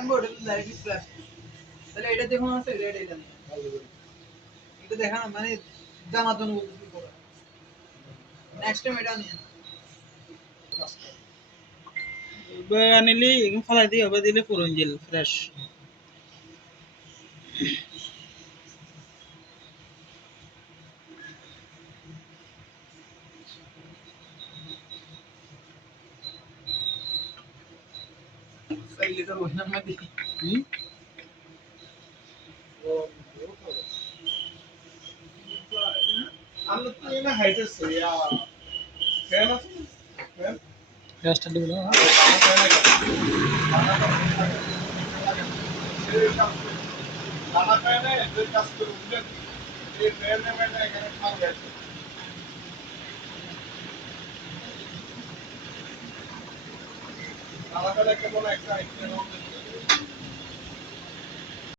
আনবো ওটা তো ডাইরেক্টলি ফ্ল্যাশ তাহলে এটা দেখুন আছে এটা এটা এটা দেখা না মানে জানার জন্য বলতেছি নেক্সট টাইম এটা নিয়ে আনিলি এগুলো ফালাই দিয়ে হবে দিলে পুরন জেল ফ্রেশ सही लीटर वजन में दी हम लोग तो ये ना हाइट से या फैन फैन গ্যাসটা দিব না खाना फैन है फिर कास्ट कर ये फैन में मैंने एखाনে खा गया खाना का केमन একটা